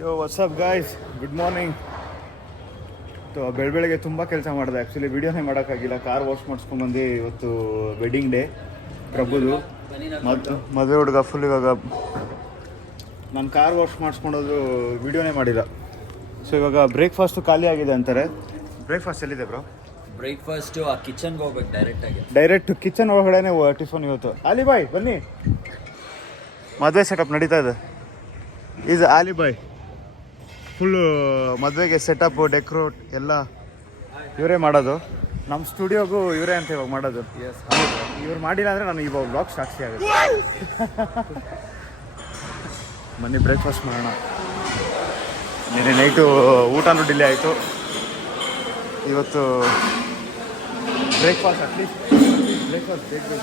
ಯೋ what's up guys, good morning. ಬೆಳಗ್ಗೆ ತುಂಬ ಕೆಲಸ ಮಾಡಿದೆ. ಆ್ಯಕ್ಚುಲಿ ವೀಡಿಯೋನೇ ಮಾಡೋಕ್ಕಾಗಿಲ್ಲ. ಕಾರ್ ವಾಶ್ ಮಾಡಿಸ್ಕೊಂಡ್ಬಂದು. ಇವತ್ತು ವೆಡ್ಡಿಂಗ್ ಡೇ ಪ್ರಭುದು. ಮದುವೆ ಹುಡುಗ ಫುಲ್. ಇವಾಗ ನಾನು ಕಾರ್ ವಾಶ್ ಮಾಡಿಸ್ಕೊಂಡೋದು ವೀಡಿಯೋನೇ ಮಾಡಿಲ್ಲ. ಸೊ ಇವಾಗ ಬ್ರೇಕ್ಫಾಸ್ಟು ಖಾಲಿ ಆಗಿದೆ ಅಂತಾರೆ. ಬ್ರೇಕ್ಫಾಸ್ಟ್ ಎಲ್ಲಿದೆ ಬ್ರೋ? ಬ್ರೇಕ್ಫಾಸ್ಟು ಆ ಕಿಚನ್ಗೆ ಹೋಗ್ಬೇಕು ಡೈರೆಕ್ಟ್ ಕಿಚನ್ ಒಳಗಡೆನೆ ಟಿಫನ್ ಇವತ್ತು. ಆಲಿಬಾಯ್ ಬನ್ನಿ, ಮದುವೆ ಸೆಟಪ್ ನಡೀತಾ ಇದೆ. ಈಸ್ ಆಲಿಬಾಯ್ ಫುಲ್ಲು ಮದುವೆಗೆ ಸೆಟಪ್ ಡೆಕೋರೇಟ್ ಎಲ್ಲ ಇವರೇ ಮಾಡೋದು. ನಮ್ಮ ಸ್ಟುಡಿಯೋಗೂ ಇವರೇ ಅಂತ ಇವಾಗ ಮಾಡೋದು. ಇವ್ರು ಮಾಡಿಲ್ಲ ಅಂದರೆ ನಾನು ಇವಾಗ ಬ್ಲಾಗ್ ಸಾಕ್ಷಿ ಆಗುತ್ತೆ. ಬನ್ನಿ ಬ್ರೇಕ್ಫಾಸ್ಟ್ ಮಾಡೋಣ. ನಿನ್ನೆ ನೈಟು ಊಟನೂ ಡಿಲೇ ಆಯಿತು. ಇವತ್ತು ಬ್ರೇಕ್ಫಾಸ್ಟ್ ಅಟ್ಲೀಸ್ಟ್ ಬ್ರೇಕ್ಫಾಸ್ಟ್ ಬೇಕು.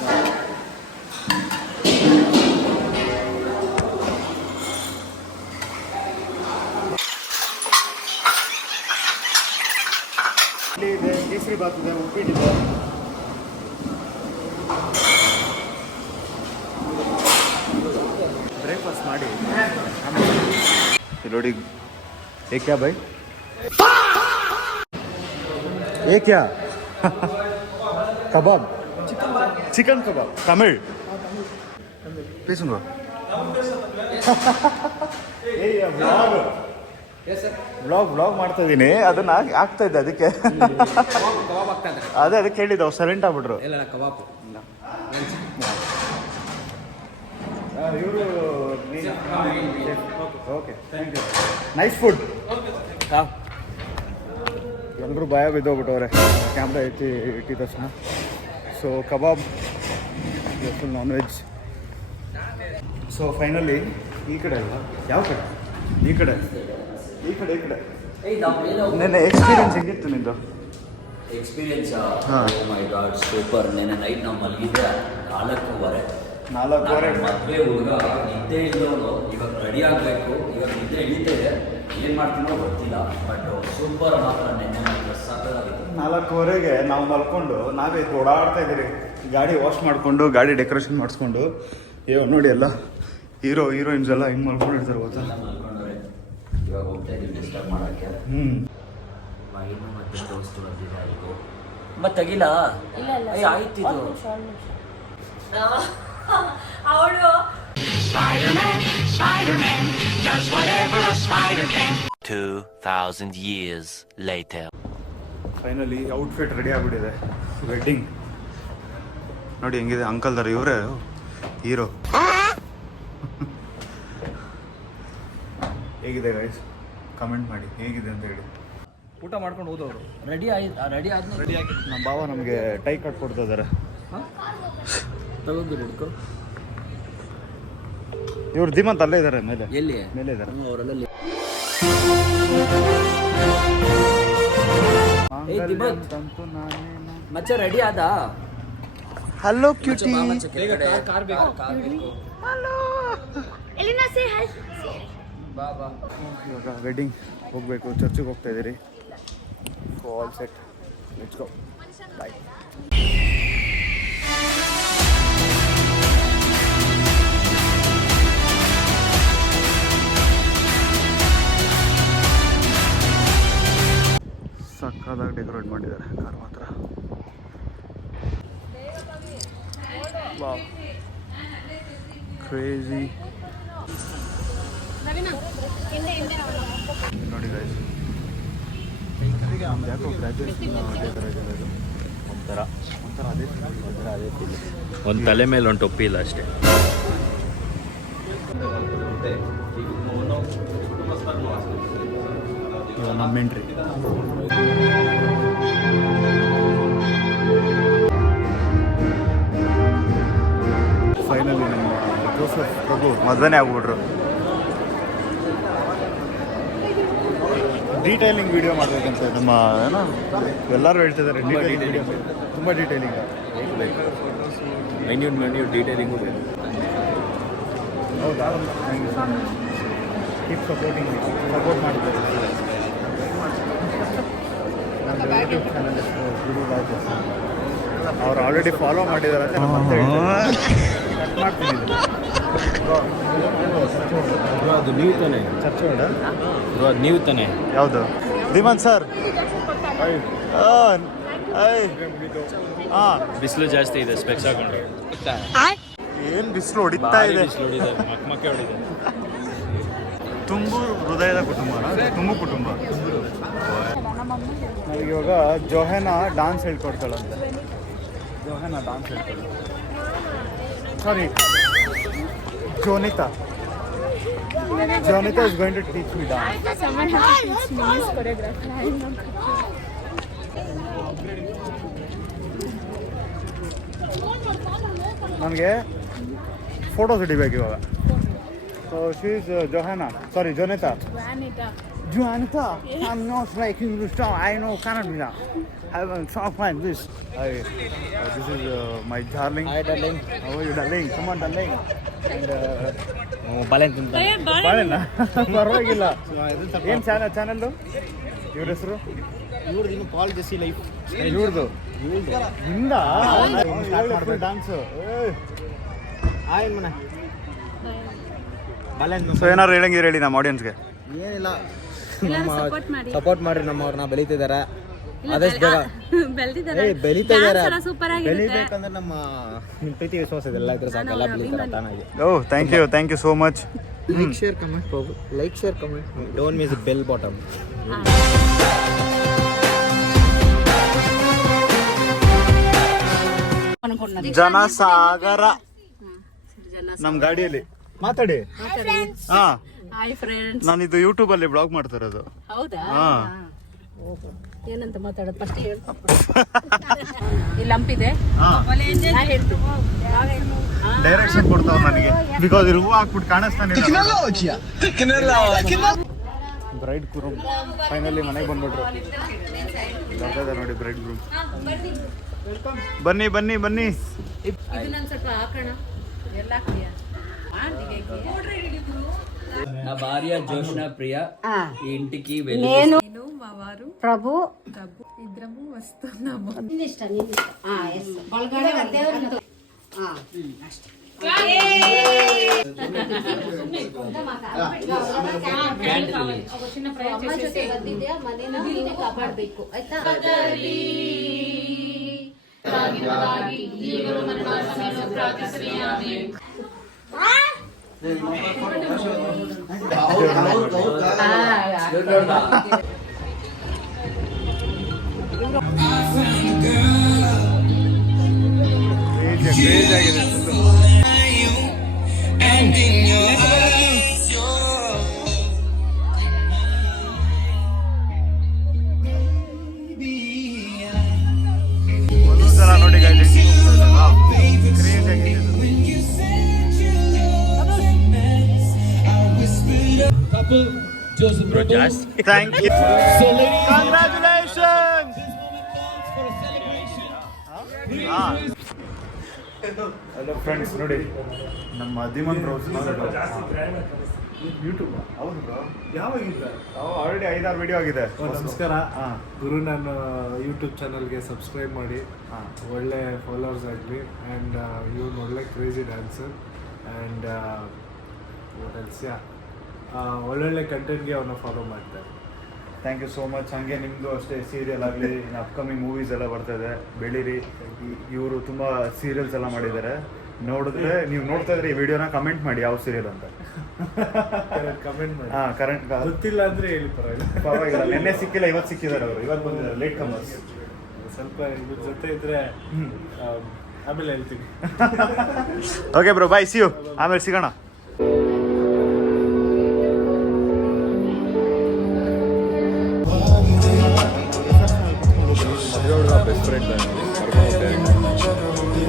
ಇಡ್ಲಿ ಇದೆ, ಕೇಸರಿ ಬಾತ್ ಇದೆ, ಉಪ್ಪಿಟ್ಟಿದೆ. ಬ್ರೇಕ್ಫಾಸ್ಟ್ ಮಾಡಿ ನೋಡಿ. ಏ ಕ್ಯಾ ಬೈ, ಏ ಕ್ಯಾ ಕಬಾಬ್, ಚಿಕನ್ ಕಬಾಬ್. ತಮಿಳ್ ಪೀಸುಂಗೋ. ಬ್ಲಾಗ್ ಮಾಡ್ತಾ ಇದ್ದೀನಿ. ಅದನ್ನ ಆಗ್ತಾ ಇದ್ದೆ, ಅದಕ್ಕೆ ಅದಕ್ಕೆ ಹೇಳಿದ್ದು. ಅವ್ರು ಸೈಲೆಂಟ್ ಆಗ್ಬಿಟ್ರು. ಇವರು okay, thank you. Nice food. ಎಲ್ಲರೂ ಭಯ ಬಿದ್ದೋಗ್ಬಿಟ್ಟವ್ರೆ ಕ್ಯಾಮ್ರಾ ಇಟ್ಟಿದ ತಕ್ಷಣ. So kebab, full non veg. So finally ಈ ಕಡೆ ಅಲ್ಲ, ಯಾವ ಕಡೆ? ಈ ಕಡೆ. ನೆನ್ನೆ ಎಕ್ಸ್ಪೀರಿಯನ್ಸ್ ಹೆಂಗಿತ್ತು ನಿಂದು? ಎಕ್ಸ್ಪೀರಿಯನ್ಸ್ ಮೈ ಗಾಡ್ ಸೂಪರ್. ನೆನ್ನೆ ನೈಟ್ ನಾವು ಮಲಗಿದ್ದೆ 4:30. ಮದುವೆ ಹುಡುಗ ನಿದ್ದೆ ಇಲ್ಲೋನು ಇವಾಗ ರೆಡಿ ಆಗಬೇಕು. ಇವಾಗ ನಿದ್ದೆ ಹಿಡಿತೇವೆ, ಏನು ಮಾಡ್ತೀನೋ ಗೊತ್ತಿಲ್ಲ. ಬಟ್ ಸೂಪರ್ ಮಾತ್ರ. ನೆನ್ನೆ ಮಾತ್ರ ಸಕ್ಕತ್ತಾಗಿತ್ತು. 4:30ಗೆ ನಾವು ಮಲ್ಕೊಂಡು ನಾವೇ ಓಡಾಡ್ತಾ ಇದ್ದೀರಿ. ಗಾಡಿ ವಾಶ್ ಮಾಡಿಕೊಂಡು, ಗಾಡಿ ಡೆಕೋರೇಷನ್ ಮಾಡಿಸ್ಕೊಂಡು. ನೋಡಿ ಎಲ್ಲ ಹೀರೋಯಿನ್ಸ್ ಎಲ್ಲ ಹಿಂಗೆ ಮಲ್ಕೊಂಡಿರ್ತಾರೆ ಗೊತ್ತಾ. ಇವಾಗ ಹೋಗ್ತಾ ಇದ್ದೀವಿ ಡಿಸ್ಟರ್ಬ್ ಮಾಡೋಕ್ಕೆ. ವೈನು ಮತ್ತು ಟೋಸ್ಟ್ ಬಂದಿದೆ. ಆಯಿತು ಮತ್ತೆ ತೆಗಿಲ್ಲ. ಆಯ್ತು ಇದು ಅವಳು 2000 years later. Finally outfit ready ಆಗಿಬಿಟ್ಟಿದೆ. ವೆಡ್ಡಿಂಗ್ ನೋಡಿ ಹೆಂಗಿದೆ. ಅಂಕಲ್ದಾರ ಇವರೇ ಹೀರೋ. ಹೇಗಿದೆ ಗೈಸ್? ಕಮೆಂಟ್ ಮಾಡಿ ಹೇಗಿದೆ ಅಂತ ಹೇಳಿ. ಊಟ ಮಾಡ್ಕೊಂಡು ಹೋದವರು ರೆಡಿ ಆದ್ಮೇಲೆ ನಮ್ಮ ಭಾವ ನಮಗೆ ಟೈ ಕಟ್ ಕೊಡ್ತಾ ಇದ್ದಾರೆ. ತಗೊಂಡು ಹಿಡ್ಕೊ. ಇವ್ರು ಧೀಮಂತ್ ಅಲ್ಲೇ ಇದ್ದಾರೆ, ಮೇಲೆ ಇದ್ದಾರೆ ಅವರೆಲ್ಲ. ಮಚ್ಚ ರೆಡಿ ಆದ. Hello cutie. ಇವಾಗ ವೆಡ್ಡಿಂಗ್ ಹೋಗಬೇಕು, ಚರ್ಚಿಗೆ ಹೋಗ್ತಾ ಇದ್ದೀರಿ. All set, let's go. Bye. ಸಕ್ಕದಾಗಿ ಡೆಕೋರೇಟ್ ಮಾಡಿದ್ದಾರೆ ಕಾರ್ ಮಾತ್ರ. Wow, crazy. ನೋಡಿ ಗೈಸ್, ಯಾಕೋ ಗ್ರ್ಯಾಜುಯೇಷನ್ ಡೆಕೋರೇಷನ್ ಇದು ಒಂಥರ ಅದೇ ಒಂದು ತಲೆ ಮೇಲೆ ಒಂದು ಟೊಪ್ಪಿ ಇಲ್ಲ ಅಷ್ಟೇ. ನಮ್ಮ ಎಂಟ್ರಿ. ಫೈನಲಿ ನಮ್ಮ ಜೋಸೆಫ್ ಪ್ರಭು ಮದುವೆನೇ ಆಗ್ಬಿಟ್ರು. ಡೀಟೇಲಿಂಗ್ ವಿಡಿಯೋ ಮಾಡಬೇಕಂತ ನಮ್ಮ ಏನೋ ಎಲ್ಲರೂ ಹೇಳ್ತಿದ್ದಾರೆ. ಡೀಟೇಲಿಂಗ್ ವಿಡಿಯೋ ತುಂಬ ಡೀಟೇಲಿಂಗ್, ಮೈನ್ಯೂಟ್ ಡೀಟೇಲಿಂಗು ಬೇಕು. ಹೌದಾ? ಕೀಪ್ ಸಪೋರ್ಟಿಂಗ್, ಸಪೋರ್ಟ್ ಮಾಡ್ತಾರೆ. ನನ್ನ ಯೂಟ್ಯೂಬ್ ಚಾನಲ್ ಗುರು ರಾಜೇಶ್ ಅವ್ರು ಆಲ್ರೆಡಿ ಫಾಲೋ ಮಾಡಿದ್ದಾರೆ ಅಂತ ಮತ್ತೆ ಹೇಳ್ತಾರೆ. ಮಾಡ್ತೀನಿ ಅದು ನೀವು ತಾನೆ ಚರ್ಚೆ ಬೇಡ ಅದು ನೀವು ತಾನೆ ಯಾವುದು ಧೀಮಂತ್ ಸರ್ ಹಾಂ ಬಿಸಿಲು ಜಾಸ್ತಿ ಇದೆ ಸ್ಪೆಕ್ಸ್ ಹಾಕೊಂಡು ಏನು ಬಿಸಿಲು ಹೊಡಿತಾ ಇದೆ ಬಿಸಿಲು ಹೊಡಿದೆ ಮಕ್ಕೆ ಹೊಡಿದೆ ತುಂಬು ಹೃದಯದ ಕುಟುಂಬನ ತುಂಬು ಕುಟುಂಬ ನನಗೆ ಇವಾಗ ಜೋಹೆನಾ ಡಾನ್ಸ್ ಹೇಳ್ಕೊಡ್ತಾಳಂತೆ ಜೋಹೆನಾ ಡಾನ್ಸ್ ಹೇಳ್ತಾಳೆ ಸಾರಿ ಜೋನಿತಾ is going to teach me dance. Someone has to teach me his choreography. I am not ನನಗೆ ಫೋಟೋಸ್ ಹಿಡಿಬೇಕು ಇವಾಗ so she is Juanita Juanita, I'm not making this song. I know Kannada. I have a song like this. This is my darling. Hi, darling. How are you, darling? Come on, darling. And ಬಾಳೆಹಣ್ಣು ತಿಂತ ಬಾಳೆನ ಪರವಾಗಿಲ್ಲ. ಏನು channel ಇವ್ರ ಹೆಸರು ಇವ್ರದ್ದು ಇನ್ನು Pal Jessie life ಇವ್ರದ್ದು ಹಿಂದ ಡಾನ್ಸು ಆಯ್ ಮನೆ ಬಾಳೆಹಣ್ಣು ಸೊ ಏನಾರು ಹೇಳಂಗಿರ ಹೇಳಿ ನಮ್ಮ ಆಡಿಯನ್ಸ್ಗೆ ಏನಿಲ್ಲ ಎಲ್ಲರೂ ನಮ್ಮ support ಮಾಡಿ. ಸಪೋರ್ಟ್ ಮಾಡ್ರಿ ನಮ್ಮವ್ರನ್ನ ಬೆಳೀತಿದ್ದಾರೆ ಆದಷ್ಟು ಬೇಗ ಬೆಳೆದಿದ್ದಾರೆ ಬೆಳೀತಿದ್ದಾರೆ ಸೂಪರ್ ಆಗಿರುತ್ತೆ ಬೆಳಿಬೇಕಂದ್ರೆ ನಮ್ಮ ನಿಮ್ಮ ಪ್ರೀತಿ ವಿಶ್ವಾಸ ಇದೆಲ್ಲ ಇದ್ರೆ ಸಾಕು ಎಲ್ಲ ಬೆಳೀತಾರೆ ತಾನಾಗಿ oh thank you so much like share comment don't miss bell bottom ಜನಸಾಗರ ನಮ್ಮ ಗಾಡಿಯಲ್ಲಿ ಮಾತಾಡಿ ಹಾ ಹಾಯ್ ಫ್ರೆಂಡ್ಸ್ ನಾನಿದು ಯೂಟ್ಯೂಬ್ ಅಲ್ಲಿ ಬ್ಲಾಗ್ ಮಾಡ್ತಾ ಇರೋದು ಹೌದಾ ಹಾ ಏನಂತ ಮಾತಾಡೋದು ಫಸ್ಟ್ ಹೇಳು ಇಲ್ಲಿ ಲಂಪಿದೆ ಹಾ ನಾ ಹೇಳ್ತೀನಿ ಡೈರೆಕ್ಷನ್ ಕೊಡ್ತಾವ್ ನನಗೆ ಬಿಕಾಸ್ ಇದು ಹೂವು ಹಾಕ್ಬಿಟ್ಟು ಕಾಣಿಸ್ತಾನೆ ಬ್ರೈಡ್ ಗ್ರೂಮ್ ಫೈನಲಿ ಮನೆಗೆ ಬಂದ್ಬಿಟ್ರು ಬರ್ತಾ ನೋಡಿ ಬ್ರೈಡ್ ಗ್ರೂಮ್ ಬನ್ನಿ ಬನ್ನಿ ಬನ್ನಿ ಇದನ್ನ ಸ್ವಲ್ಪ ಹಾಕೋಣ ಎಲ್ಲ ಹಾಕ್ತೀಯ నా భార్య జోష్న ప్రియ ఈ ఇంటికి వెళ్ళి నేను మావారు ప్రభు ఇద్దరము వస్తున్నాము ಕಾಪಾಡಬೇಕು ಆಯ್ತಾ ಒಂದೊಂದ್ಸಲ ನೋಡಿ thank you congratulations hello friends ನೋಡಿ ನಮ್ಮ ಧೀಮಂತ್ ಯೂಟ್ಯೂಬ್ ಹೌದು ಬ್ರೋ ಯಾವಾಗಿಂದ ಆಲ್ರೆಡಿ 5-6 ವಿಡಿಯೋ ಆಗಿದೆ ನಮಸ್ಕಾರ ಗುರು ನನ್ನ ಯೂಟ್ಯೂಬ್ ಚಾನಲ್ಗೆ ಸಬ್ಸ್ಕ್ರೈಬ್ ಮಾಡಿ ಒಳ್ಳೆ ಫಾಲೋವರ್ಸ್ ಆಗಲಿ ಆ್ಯಂಡ್ ಇವನು ಒಳ್ಳೆ ಕ್ರೇಜಿ ಡ್ಯಾನ್ಸರ್ ಆ್ಯಂಡ್ ಒಳ್ಳೊಳ್ಳೆ ಕಂಟೆಂಟ್ಗೆ ಅವನ್ನ ಫಾಲೋ ಮಾಡ್ತಾರೆ. Thank you so much. ಹಾಗೆ ನಿಮ್ಮದು ಅಷ್ಟೇ ಸೀರಿಯಲ್ ಆಗಲಿ ಇನ್ನು ಅಪ್ಕಮಿಂಗ್ ಮೂವೀಸ್ ಎಲ್ಲ ಬರ್ತಾಯಿದೆ, ಬೆಳೀರಿ. ಇವರು ತುಂಬ ಸೀರಿಯಲ್ಸ್ ಎಲ್ಲ ಮಾಡಿದ್ದಾರೆ, ನೋಡಿದ್ರೆ ನೀವು ನೋಡ್ತಾ ಇದ್ರೆ ಈ ವಿಡಿಯೋನ ಕಮೆಂಟ್ ಮಾಡಿ ಯಾವ ಸೀರಿಯಲ್ ಅಂತ ಕಮೆಂಟ್ ಮಾಡಿ. ಹಾಂ ಕರೆಂಟ್ ಗೊತ್ತಿಲ್ಲ ಅಂದರೆ ಹೇಳಿ ಪರವಾಗಿಲ್ಲ. ನಿನ್ನೆ ಸಿಕ್ಕಿಲ್ಲ, ಇವತ್ತು ಸಿಕ್ಕಿದ್ದಾರೆ ಅವರು, ಇವತ್ತು ಬಂದಿದ್ದಾರೆ ಲೇಟ್ ಕಮರ್ಸ್. ಸ್ವಲ್ಪ ಇದ್ರ ಜೊತೆ ಇದ್ರೆ ಆಮೇಲೆ ಹೇಳ್ತೀನಿ. Okay bro, bye, see you, ಆಮೇಲೆ ಸಿಗೋಣ.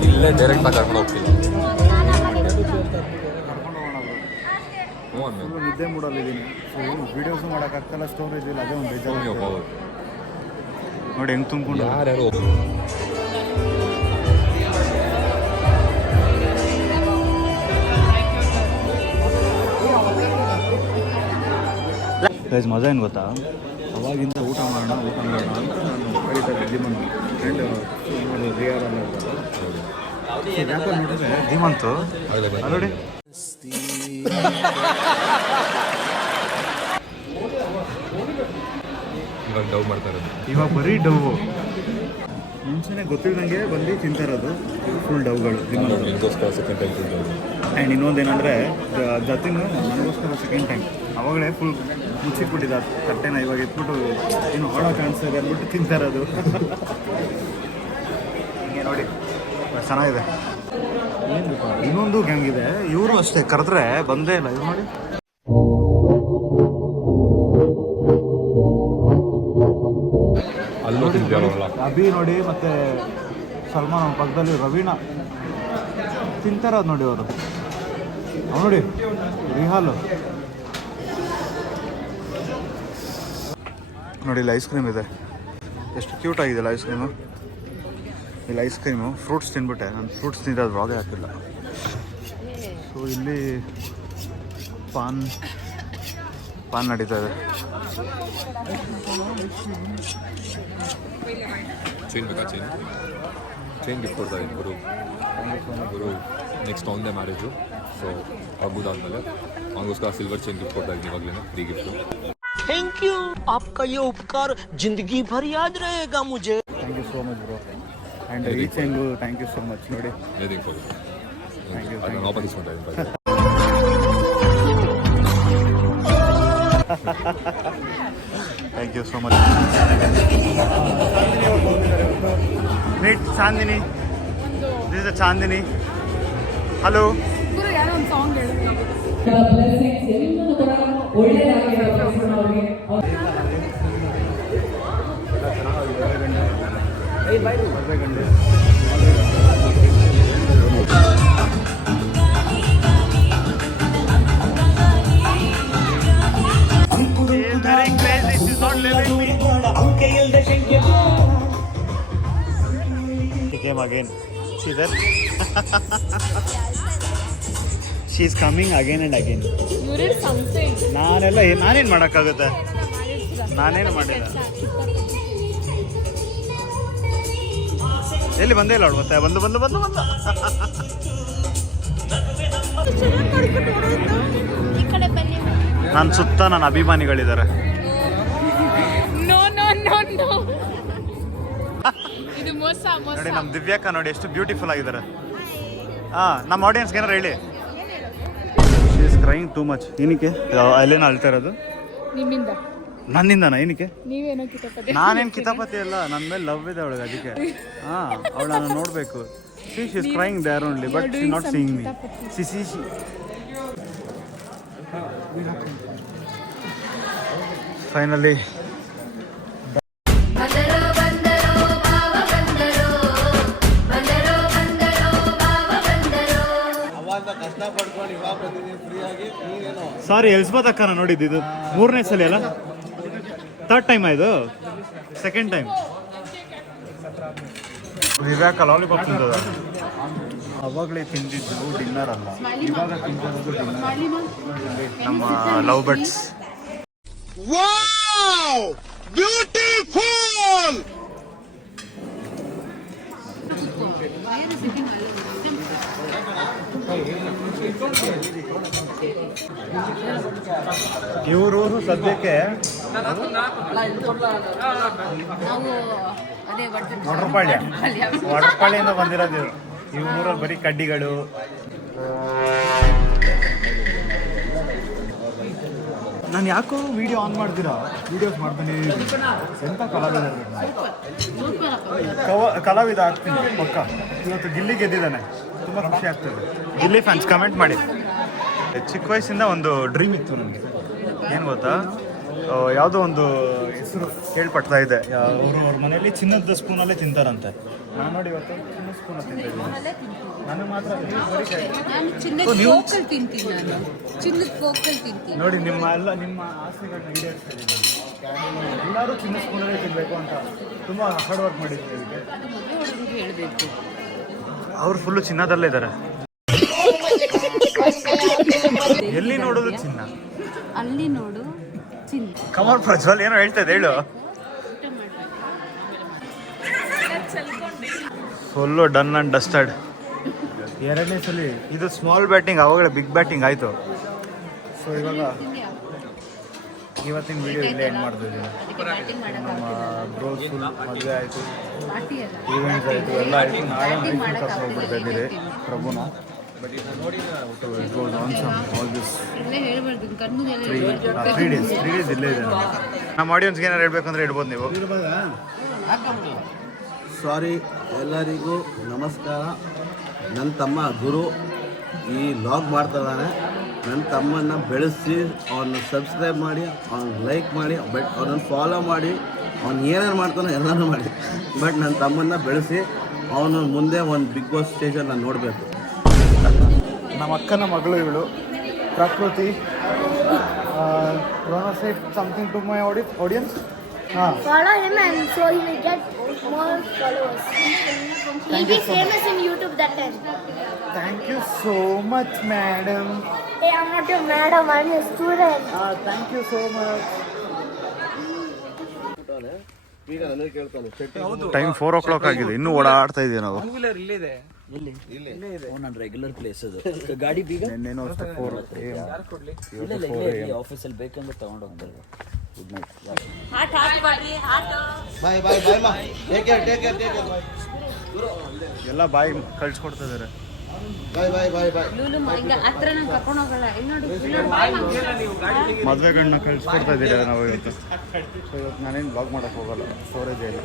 ಇಲ್ಲೇ ಡೈರೆಕ್ಟ್ ಕರ್ಕೊಂಡು ಹೋಗ್ತೀನಿ. ನಿದ್ದೆ ಮೂಡಲ್ಲಿದ್ದೀನಿ, ಸೊ ವೀಡಿಯೋಸು ಮಾಡೋಕ್ಕಾಗ್ತಲ್ಲ, ಸ್ಟೋರೇಜ್ ಇಲ್ಲ, ಅದೇ ಒಂದು ಬೇಜಾರು. ನೋಡಿ ಹೆಂಗೆ ತುಂಬಿಕೊಂಡು ಯಾರ್ಯಾರು ಗೈಸ್ ಮಜಾ ಏನು ಗೊತ್ತಾ, ಅವಾಗಿಂದ ಊಟ ಮಾಡೋಣ ಅಂತ ನಾನು ಕರೀತಾ ಇದ್ದೆ. ಫ್ರೆಂಡ್ ರಿಯಾರಲ್ಲ ನೋಡಿದ್ರೆ ಧೀಮಂತು ನೋಡಿ ಇವಾಗ ಡವ್ ಮಾಡ್ತಾರೆ. ಇವಾಗ ಬರೀ ಡವ್. ಮುಂಚೆನೆ ಗೊತ್ತಿದ್ದಂಗೆ ಬಂದು ತಿಂತಾರದು ಫುಲ್ ಡವ್ಗಳು. ಇದಕ್ಕೋಸ್ಕರ ಸೆಕೆಂಡ್ ಟೈಮ್ ತಿಂತಾರೆ. ಆ್ಯಂಡ್ ಇನ್ನೊಂದೇನೆಂದರೆ ಜತಿನು ನನಗೋಸ್ಕರ ಸೆಕೆಂಡ್ ಟೈಮ್ ಅವಾಗಲೇ ಫುಲ್ ಮುಚ್ಚಿಟ್ಬಿಟ್ಟಿದ್ದ ತಟ್ಟೆನ ಇವಾಗ ಎತ್ಬಿಟ್ಟು ಏನು ಹಾಳ ಕಾಣಿಸ್ತದೆ ಅಂದ್ಬಿಟ್ಟು ತಿಂತಾರದು. ಹಿಂಗೆ ನೋಡಿ ಚೆನ್ನಾಗಿದೆ. ಇನ್ನೊಂದು ಗ್ಯಾಂಗ್ ಇದೆ, ಇವರು ಅಷ್ಟೇ ಕರೆದ್ರೆ ಬಂದೇ ಇಲ್ಲ. ಇದು ನೋಡಿ ಅಲ್ಲೂ ತಿಂತಾರಲ್ಲ. ಅಭಿ ನೋಡಿ ಮತ್ತೆ ಸಲ್ಮಾನ್ ಅವ್ರ ಪಕ್ಕದಲ್ಲಿ ರವೀನಾ ತಿಂತಾರದು ನೋಡಿ. ಅವರು ನೋಡಿ ರಿಹಾಲು ನೋಡಿ. ಇಲ್ಲಿ ಐಸ್ ಕ್ರೀಮ್ ಇದೆ, ಎಷ್ಟು ಕ್ಯೂಟ್ ಆಗಿದೆಯಲ್ಲ ಐಸ್ ಕ್ರೀಮು. ಇಲ್ಲಿ ಐಸ್ ಕ್ರೀಮು ಫ್ರೂಟ್ಸ್ ತಿನ್ಬಿಟ್ಟೆ, ನಾನು ಫ್ರೂಟ್ಸ್ ತಿಂದಿದ್ದು ರಾಗೇ ಹಾಕಿಲ್ಲ. ಸೊ ಇಲ್ಲಿ ಪಾನ್ ನಡೀತಾ ಇದೆ. ಚೈನ್ ಬೇಕಾ? ಚೈನ್ ಗಿಫ್ಟ್ ಕೊಡ್ತಾ ಇದ್ದೀನಿ ಗುರು ನೆಕ್ಸ್ಟ್ ಅವನದೇ ಮ್ಯಾರೇಜು. ಸೊ ಆಗೋದಾದ್ಮೇಲೆ ಅವನಿಗೋಸ್ಕರ ಸಿಲ್ವರ್ ಚೈನ್ ಗಿಫ್ಟ್ ಕೊಡ್ತಾ ಇದ್ದೀನಿ ಇವಾಗಲೇ, ಫ್ರೀ ಗಿಫ್ಟು. थैंक यू, आपका ये उपकार जिंदगी भर याद रहेगा मुझे. Thank you so much bro. And ಈ ಚೈನ್ಗೂ ಥ್ಯಾಂಕ್ ಯು ಸೋ ಮಚ್. ನೋಡಿ ಏನಿಂಗ್ ಫೋಟೋ ಥ್ಯಾಂಕ್ ಯು. ಅದನ್ನು ವಾಪಸ್ ಇಸ್ಕೊತಾ ಇದ್ದೀನಿ. Thank you so much. Meet Chandini. This is Chandini. Hello. ಯಾರೋ ಒಂದು ಸಾಂಗ್ ಹೇಳಿ. Came again. See that? She is coming again and again. You did something. ನಾನೇನು ಮಾಡೋಕ್ಕಾಗುತ್ತೆ? ನಾನೇನು ಮಾಡಿಲ್ಲ. ಎಲ್ಲಿ ಬಂದೇ ಇಲ್ಲ ಅವಳು. ಮತ್ತೆ ಬಂದು ನನ್ನ ಸುತ್ತ ನನ್ನ ಅಭಿಮಾನಿಗಳಿದ್ದಾರೆ. ಇದು ಮೋಸ. ನೋಡಿ ನಮ್ಮ ದಿವ್ಯಾಕ ನೋಡಿ ಎಷ್ಟು ಬ್ಯೂಟಿಫುಲ್ ಆಗಿದ್ದಾರೆ. ನಮ್ಮ ಆಡಿಯನ್ಸ್ಗೆ ಏನಾರು ಹೇಳಿ. She is crying too much. ಏನಕ್ಕೆ ಅಲ್ಲೇನೋ ಅಳ್ತಾ ಇರೋದು? ನಿಮ್ಮಿಂದ. ನನ್ನಿಂದನಾ? ಏನಕ್ಕೆ? ನೀವೇನೋ ಕಿತಾಪತಿ. ನಾನೇನು ಕಿತಾಪತಿ ಅಲ್ಲ, ನನ್ನ ಮೇಲೆ ಲವ್ ಇದೆ ಅವಳಿಗೆ, ಅದಕ್ಕೆ ಅವಳು ನಾನು ನೋಡಬೇಕು. She is crying there only but she not seeing me. So finally ಸಾರಿ ಎಲ್ಸ್ಬತ್ ಅಕ್ಕನ ನೋಡಿದ್ದು. ಇದು 3ನೇ ಸಲ ಅಲ್ಲ, 3rd ಟೈಮ್ ಆಯ್ತು. 2nd time. ವಿವ್ಯಾಕ ಲಾಲಿಪಾಪ್ ತಿಂತದ. ಅವಾಗಲೇ ತಿಂದಿದ್ದು ಡಿನ್ನರ್ ಅಲ್ಲ, ಇವಾಗ ತಿಂತಿರೋದು ಡಿನ್ನರ್. ನಮ್ಮ ಲವ್ ಬರ್ಡ್ಸ್. Wow beautiful. ಇವರು ಸದ್ಯಕ್ಕೆ ವಡಪಾಳ್ಯದಿಂದ ಬಂದಿರೋದು ಇವರು. ಈ ಊರಲ್ಲಿ ಬರೀ ಕಡ್ಡಿಗಳು. ನಾನು ಯಾಕೋ ವಿಡಿಯೋ ಆನ್ ಮಾಡ್ತೀರಾ? ವಿಡಿಯೋಸ್ ಮಾಡ್ತಾನೆ. ಎಂಥ ಕಲಾವಿದ ಆಗ್ತೀನಿ ಪಕ್ಕ. ಇವತ್ತು ಗಿಲ್ಲಿ ಗೆದ್ದಿದ್ದಾನೆ, ತುಂಬ ಖುಷಿ ಆಗ್ತದೆ. ಗಿಲ್ಲಿ ಫ್ಯಾನ್ಸ್ ಕಮೆಂಟ್ ಮಾಡಿ. ಚಿಕ್ಕ ವಯಸ್ಸಿಂದ ಒಂದು ಡ್ರೀಮ್ ಇತ್ತು ನನಗೆ. ಏನು ಗೊತ್ತಾ, ಯಾವುದೋ ಒಂದು ಹೆಸರು ಕೇಳ್ಪಡ್ತಾ ಇದೆ. ಅವ್ರ ಮನೆಯಲ್ಲಿ ಚಿನ್ನದ ಸ್ಪೂನಲ್ಲೇ ತಿಂತಾರಂತೆ. ನಾನು ನೋಡಿ ಇವತ್ತು ಚಿನ್ನದ ಸ್ಪೂನ್ ತಿಂತಿದ್ದೀನಿ. ನನಗೆ ಮಾತ್ರ ನೋಡಿ ನಿಮ್ಮ ಆಸೆಗಳನ್ನ ಈಡೇರಿಸ್ತಿದ್ದೀನಿ. ಎಲ್ಲರೂ ಚಿನ್ನದ ಸ್ಪೂನಲ್ಲೇ ತಿನ್ನಬೇಕು ಅಂತ ತುಂಬ ಹಾರ್ಡ್ ವರ್ಕ್ ಮಾಡಿದ್ದೀನಿ. ಅವ್ರು ಫುಲ್ಲು ಚಿನ್ನದಲ್ಲೇ ಇದ್ದಾರೆ. ಎಲ್ಲಿ ನೋಡೋದು ಚಿನ್ನ, ಅಲ್ಲಿ ನೋಡು ಚಿನ್ನ. ಕಮಾನ್ ಪ್ರಜ್ವಲ್, ಏನೋ ಹೇಳ್ತಾ ಇದೆ, ಹೇಳು. Full done and dusted. ಎರಡನೇ ಸಲ ಇದು ಸ್ಮಾಲ್ ಬ್ಯಾಟಿಂಗ್, ಅವಾಗಲೇ ಬಿಗ್ ಬ್ಯಾಟಿಂಗ್ ಆಯಿತು. ಸೊ ಇವಾಗ ಇವತ್ತಿನ ವಿಡಿಯೋ ಇಲ್ಲೇ ಎಂಡ್ ಮಾಡ್ತಿದ್ದೀವಿ. ನಮ್ಮ ಬ್ರೋಸ್ ಫುಲ್ ಮದುವೆ ಆಯಿತು, ಈವೆಂಟ್ಸ್ ಆಯಿತು, ಎಲ್ಲ ಆಯಿತು. ನಾಳೆ ಮೈಸೂರು ಕರ್ಕೊಂಡು ಹೋಗ್ಬಿಡ್ತಾ ಇದ್ದೀರಿ ಪ್ರಭುನ. But it goes on some all this 3 days ಇಲ್ಲೇ ಇದೆ. ನಮ್ಮ ಆಡಿಯನ್ಸ್ಗೆ ಏನಾರು ಹೇಳ್ಬೇಕಂದ್ರೆ ಹೇಳ್ಬೋದು ನೀವು. ಸಾರಿ, ಎಲ್ಲರಿಗೂ ನಮಸ್ಕಾರ. ನನ್ನ ತಮ್ಮ ಗುರು ಈ ಲಾಗ್ ಮಾಡ್ತಿದ್ದಾನೆ. ನನ್ನ ತಮ್ಮನ್ನು ಬೆಳೆಸಿ ಅವನ್ನ ಸಬ್ಸ್ಕ್ರೈಬ್ ಮಾಡಿ, ಅವ್ನಿಗೆ ಲೈಕ್ ಮಾಡಿ, ಬಟ್ ಅವನನ್ನು ಫಾಲೋ ಮಾಡಿ, ಅವ್ನು ಏನೇನು ಮಾಡ್ತಾನೋ ಎಲ್ಲನೂ ಮಾಡಿ. ಬಟ್ ನನ್ನ ತಮ್ಮನ್ನು ಬೆಳೆಸಿ ಅವನು ಮುಂದೆ ಒಂದು ಬಿಗ್ ಬಾಸ್ ಸ್ಟೇಜಲ್ಲಿ ನಾನು ನೋಡಬೇಕು. ನಮ್ಮ ಅಕ್ಕನ ಮಗಳು ಇವಳು ಪ್ರಕೃತಿ. say something to my audience. Follow him and so he will get more followers. He'll be famous in YouTube that time. Thank you so much, madam. Hey, I'm not your madam, I'm your student. Thank you so much. Time 4 o'clock ಆಗಿದೆ, ಇನ್ನೂ ಓಡಾಡ್ತಾ ಇದೀವಿ ನಾವು. ನನ್ನ regular place ಅದು. ಗಾಡಿ ಬೀಗ ನೆನ್ನೆನೂ ಅಷ್ಟೇ 4 ಆಫೀಸಲ್ಲಿ ಬೇಕಂದ್ರೆ ತಗೊಂಡು ಹೋಗ್ಬಾರ್ದು. Good night. ಬಾಯ್ ಬಾಯ್ ಬಾಯ್ ಮಾ. Take care take care take care. ಎಲ್ಲ ಬಾಯಿ ಕಳ್ಸಿಕೊಡ್ತಾ ಇದ್ದಾರೆ. ಬಾಯ್ ಬಾಯ್ ಬಾಯ್ ಬಾಯ್. ಮದುವೆಗಳನ್ನ ಕಳ್ಸಿಕೊಡ್ತಾ ಇದ್ದೀರಾ ನಾವು ಇವತ್ತು. ಸೊ ಇವತ್ತು ನಾನೇನು ಬ್ಲಾಗ್ ಮಾಡೋಕ್ಕೆ ಹೋಗಲ್ಲ, ಸ್ಟೋರೇಜೇ ಇಲ್ಲ.